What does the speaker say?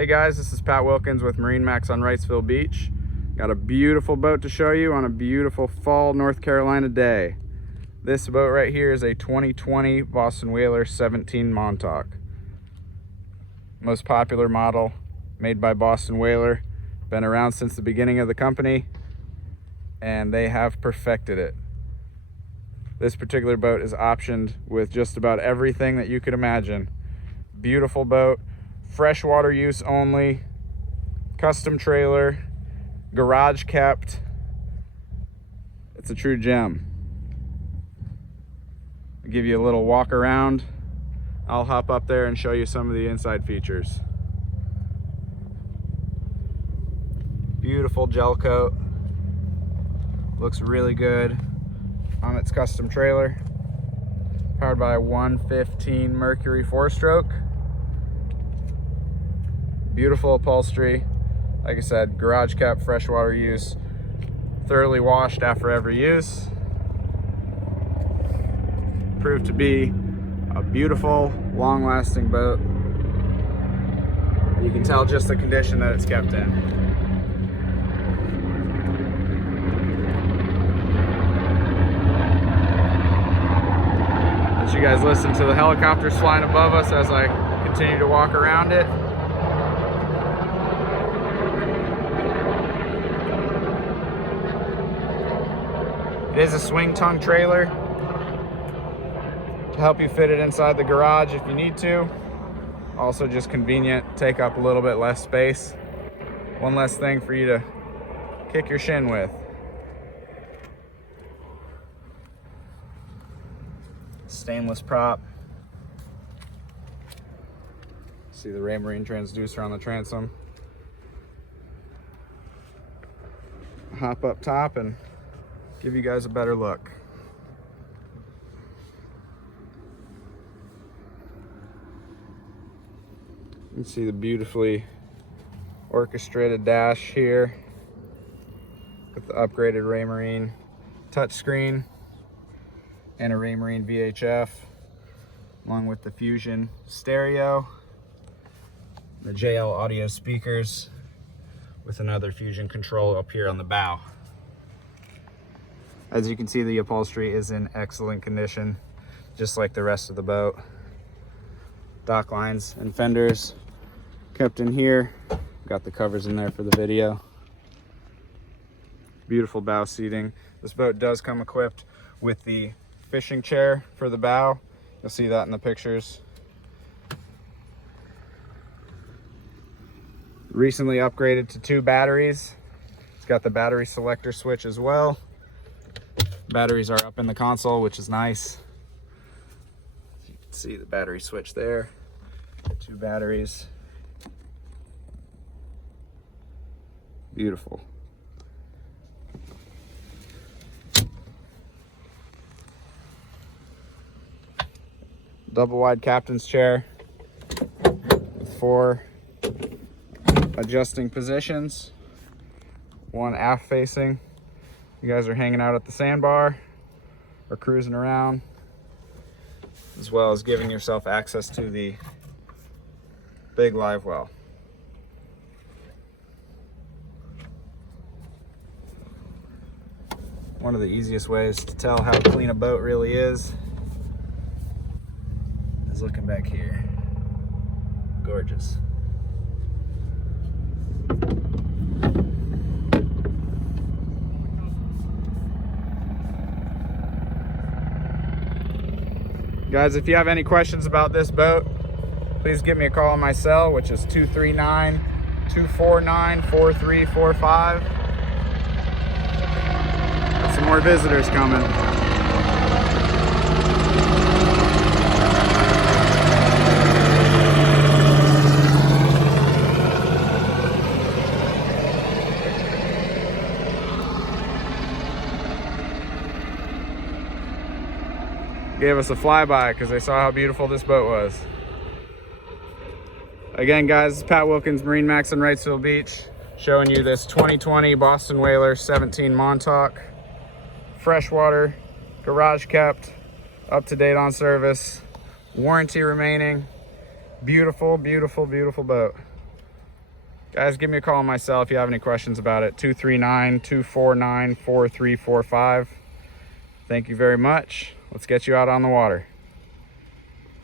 Hey guys, this is Pat Wilkins with MarineMax on Wrightsville Beach. Got a beautiful boat to show you on a beautiful fall North Carolina day. This boat right here is a 2020 Boston Whaler 17 Montauk. Most popular model made by Boston Whaler. Been around since the beginning of the company, and they have perfected it. This particular boat is optioned with just about everything that you could imagine. Beautiful boat. Freshwater use only, custom trailer, garage kept. It's a true gem. I'll give you a little walk around. I'll hop up there and show you some of the inside features. Beautiful gel coat. Looks really good on its custom trailer. Powered by a 115 Mercury 4-stroke. Beautiful upholstery. Like I said, garage kept, freshwater use, thoroughly washed after every use. Proved to be a beautiful, long-lasting boat. You can tell just the condition that it's kept in. As you guys listen to the helicopters flying above us as I continue to walk around it. It is a swing tongue trailer to help you fit it inside the garage if you need to. Also just convenient, take up a little bit less space. One less thing for you to kick your shin with. Stainless prop. See the Raymarine transducer on the transom. Hop up top and give you guys a better look. You can see the beautifully orchestrated dash here with the upgraded Raymarine touchscreen and a Raymarine VHF, along with the Fusion stereo, the JL audio speakers with another Fusion control up here on the bow. As you can see, the upholstery is in excellent condition, just like the rest of the boat. Dock lines and fenders kept in here. Got the covers in there for the video. Beautiful bow seating. This boat does come equipped with the fishing chair for the bow. You'll see that in the pictures. Recently upgraded to 2 batteries. It's got the battery selector switch as well. Batteries are up in the console, which is nice. You can see the battery switch there. 2 batteries. Beautiful. Double wide captain's chair with 4 adjusting positions. 1 aft facing. You guys are hanging out at the sandbar or cruising around, as well as giving yourself access to the big live well. One of the easiest ways to tell how clean a boat really is looking back here. Gorgeous. Guys, if you have any questions about this boat, please give me a call on my cell, which is 239-249-4345. Got some more visitors coming. Gave us a flyby because they saw how beautiful this boat was. Again, guys, this is Pat Wilkins, MarineMax on Wrightsville Beach, showing you this 2020 Boston Whaler 17 Montauk. Freshwater, garage kept, up to date on service, warranty remaining. Beautiful, beautiful, beautiful boat. Guys, give me a call on my cell if you have any questions about it. 239-249-4345. Thank you very much. Let's get you out on the water.